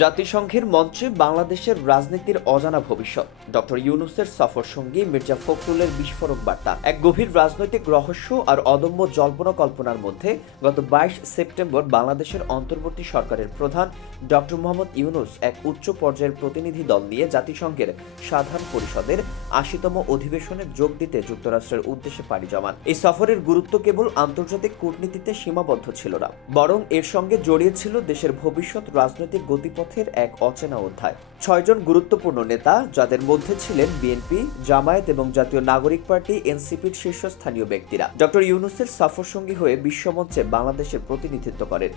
জাতিসংঘের মঞ্চে বাংলাদেশের রাজনীতির অজানা ভবিষ্যৎ। ডক্টর ইউনুসের সফর সঙ্গী মির্জা ফখরুলের বিস্ফোরক বার্তা। এক গভীর রাজনৈতিক রহস্য আর অদম্য জল্পনা কল্পনার মধ্যে গত বাইশ সেপ্টেম্বর বাংলাদেশের অন্তর্বর্তী সরকারের প্রধান ডক্টর মোহাম্মদ ইউনুস এক উচ্চ পর্যায়ের প্রতিনিধি দল নিয়ে জাতিসংঘের সাধারণ পরিষদের আশিতম অধিবেশনে যোগ দিতে যুক্তরাষ্ট্রের উদ্দেশ্যে পাড়ি জমান। এই সফরের গুরুত্ব কেবল আন্তর্জাতিক কূটনীতিতে সীমাবদ্ধ ছিল না, বরং এর সঙ্গে জড়িয়ে ছিল দেশের ভবিষ্যৎ রাজনৈতিক গতিপথের এক অচেনা অধ্যায়। ছয়জন গুরুত্বপূর্ণ নেতা যাদের মধ্যে ছিলেন বিএনপি জামায়াত এবং জাতীয় নাগরিক পার্টি এনসিপির শীর্ষস্থানীয় ব্যক্তিরা। ডক্টর ইউনুসের সফরসঙ্গী হয়ে বিশ্বমঞ্চে বাংলাদেশের প্রতিনিধিত্ব করেন।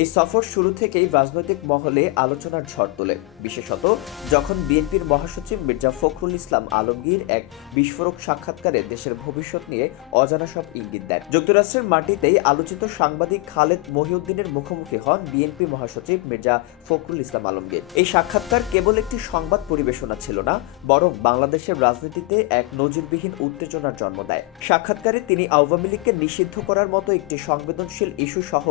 এই সফর শুরু থেকেই রাজনৈতিক মহলে আলোচনার ঝড় তোলে। বিশেষত যখন বিএনপির মহাসচিব মির্জা ফখরুল ইসলাম আলমগীর এক বিস্ফোরক সাক্ষাৎকারে দেশের ভবিষ্যৎ নিয়ে অজানা সব ইঙ্গিত দেন। যুক্তরাষ্ট্রের মাটিতেই আলোচিত সাংবাদিক খালেদ মহিউদ্দিনের মুখোমুখি হন বিএনপি মহাসচিব মির্জা ফখরুল ইসলাম আলমগীর। এই সাক্ষাৎকার কেবল একটি সংবাদ পরিবেশনা ছিল না, বরং বাংলাদেশের রাজনীতিতে এক নজিরবিহীন উত্তেজনার জন্ম দেয়। সাক্ষাৎকারে তিনি আওয়ামী লীগকে নিষিদ্ধ করার মতো একটি সংবেদনশীল ইস্যু সহ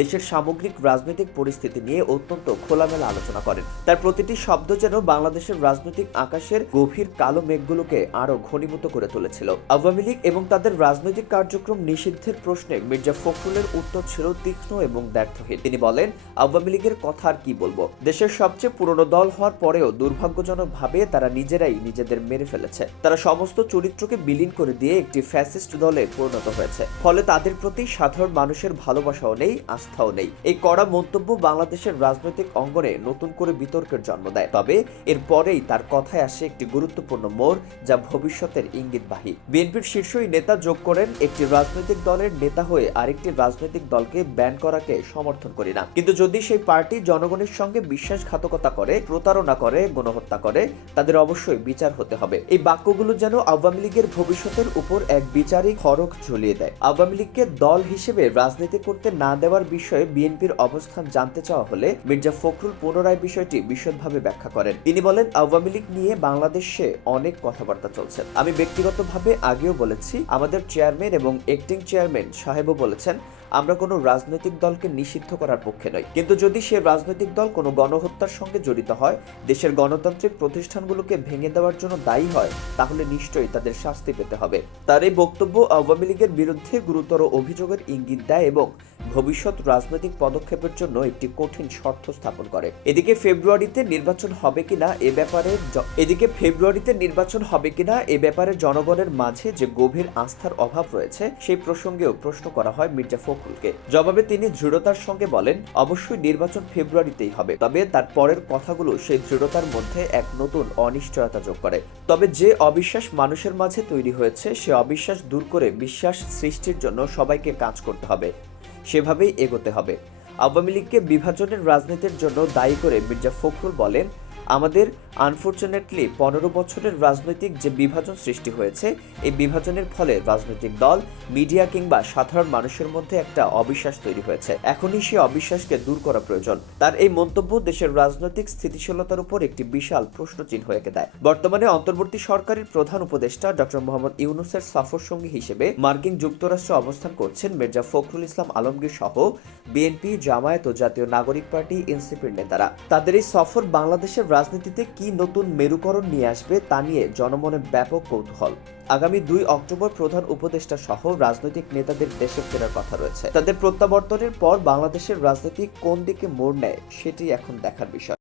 দেশের সামগ্রিক রাজনৈতিক পরিস্থিতি নিয়ে অত্যন্ত খোলামেলা আলোচনা করেন। তার প্রতিটি শব্দ যেন বাংলাদেশের রাজনৈতিক আকাশের গভীর কালো মেঘগুলোকে আরও ঘনীভূত করে তুলেছিল। আওয়ামী লীগ এবং তাদের রাজনৈতিক কার্যক্রম নিষিদ্ধের প্রশ্নে মির্জা ফখরুলের উত্তর ছিল তীক্ষ্ণ এবং ব্যর্থহীন। তিনি বলেন, আওয়ামী লীগের কথা আর কি বলব? দেশের সবচেয়ে পুরনো দল হওয়ার পরেও দুর্ভাগ্যজনকভাবে তারা নিজেরাই নিজেদের মেরে ফেলেছে। তারা সমস্ত চরিত্রকে বিলীন করে দিয়ে একটি ফ্যাসিস্ট দলে পরিণত হয়েছে। ফলে তাদের প্রতি সাধারণ মানুষের ভালোবাসাও নেই, আস্থাও নেই। এই কড়া মন্তব্য বাংলাদেশের রাজনৈতিক অঙ্গনে নতুন করে বিতর্কের জন্ম দেয়। তবে এর পরেই তার কথায় আসে একটি গুরুত্বপূর্ণ মোড়, যা ভবিষ্যতের ইঙ্গিতবাহী। বিএনপির শীর্ষ এই নেতা যোগ করেন একটি রাজনৈতিক দলের নেতা হয়ে আরেকটি রাজনৈতিক দলকে ব্যান করাকে সমর্থন করি না। কিন্তু যদি সেই পার্টি জনগণের সঙ্গে বিশ্বাসঘাতকতা করে, প্রতারণা করে, গণহত্যা করে, তাদের অবশ্যই বিচার হতে হবে। এই বাক্যগুলো যেন আওয়ামী লীগের ভবিষ্যতের উপর এক বিচারিক খড়ক ঝুলিয়ে দেয়। আওয়ামী লীগকে দল হিসেবে রাজনীতি করতে না দেওয়ার বিষয়ে বিএনপির অবস্থান জানতে চাওয়া হলে মির্জা ফখরুল পুনরায় বিষয়টি বিশদভাবে ব্যাখ্যা করেন। তিনি বলেন, আওয়ামী লীগ নিয়ে বাংলাদেশে অনেক কথাবার্তা চলছে। আমি ব্যক্তিগতভাবে আগেও বলেছি, আমাদের চেয়ারম্যান এবং অ্যাক্টিং চেয়ারম্যান সাহেবও বলেছেন আমরা কোনো রাজনৈতিক দলকে নিষিদ্ধ করার পক্ষে নই। কিন্তু যদি সে রাজনৈতিক দল কোনো গণহত্যার সঙ্গে জড়িত হয়, দেশের গণতান্ত্রিক প্রতিষ্ঠানগুলোকে ভেঙে দেওয়ার জন্য দায়ী হয়, তাহলে নিশ্চয়ই তাদের শাস্তি পেতে হবে। তার এই বক্তব্য আওয়ামী লীগের বিরুদ্ধে গুরুতর অভিযোগের ইঙ্গিত দেয় এবং ভবিষ্যৎ রাজনৈতিক পদক্ষেপের জন্য একটি কঠিন শর্ত স্থাপন করে। এদিকে ফেব্রুয়ারিতে নির্বাচন হবে কিনা এ ব্যাপারে এদিকে ফেব্রুয়ারিতে নির্বাচন হবে কিনা এ ব্যাপারে জনগণের মাঝে যে গভীর আস্থার অভাব রয়েছে, সেই প্রসঙ্গেও প্রশ্ন করা হয় মির্জা ফখরুলকে জবাবে তিনি দৃঢ়তার সঙ্গে বলেন, অবশ্যই নির্বাচন ফেব্রুয়ারিতেই হবে। তবে তার পরের কথাগুলো সেই দৃঢ়তার মধ্যে এক নতুন অনিশ্চয়তা যোগ করে। তবে যে অবিশ্বাস মানুষের মাঝে তৈরি হয়েছে, সে অবিশ্বাস দূর করে বিশ্বাস সৃষ্টির জন্য সবাইকে কাজ করতে হবে। সেভাবেই এগোতে হবে। আওয়ামী লীগকে বিভাজনের রাজনীতির জন্য দায়ী করে মির্জা ফখরুল বলেন আমাদের আনফর্চুনেটলি পনেরো বছরের রাজনৈতিক যে বিভাজন সৃষ্টি হয়েছে, এই বিভাজনের ফলে রাজনৈতিক দল মিডিয়া কিংবা সাধারণ মানুষের মধ্যে একটা অবিশ্বাস তৈরি হয়েছে। এখনই সে অবিশ্বাসকে দূর করা প্রয়োজন। তার এই মন্তব্য দেশের রাজনৈতিক স্থিতিশীলতার উপর একটি বিশাল প্রশ্নচিহ্ন এঁকে দেয়। বর্তমানে অন্তর্বর্তী সরকারের প্রধান উপদেষ্টা ডক্টর মোহাম্মদ ইউনুসের সফর সঙ্গী হিসেবে মার্কিন যুক্তরাষ্ট্রে অবস্থান করছেন মির্জা ফখরুল ইসলাম আলমগীর সহ বিএনপি, জামায়াত ও জাতীয় নাগরিক পার্টি, এনসিপির নেতারা। তাদের এই সফর বাংলাদেশের রাজনীতিতে কি নতুন মেরুকরণ নিয়ে আসবে তা নিয়ে জনমনে ব্যাপক কৌতূহল। আগামী দুই অক্টোবর প্রধান উপদেষ্টা সহ রাজনৈতিক নেতাদের দেশে ফেরার কথা রয়েছে। তাদের প্রত্যাবর্তনের পর বাংলাদেশের রাজনীতি কোন দিকে মোড় নেয় সেটি এখন দেখার বিষয়।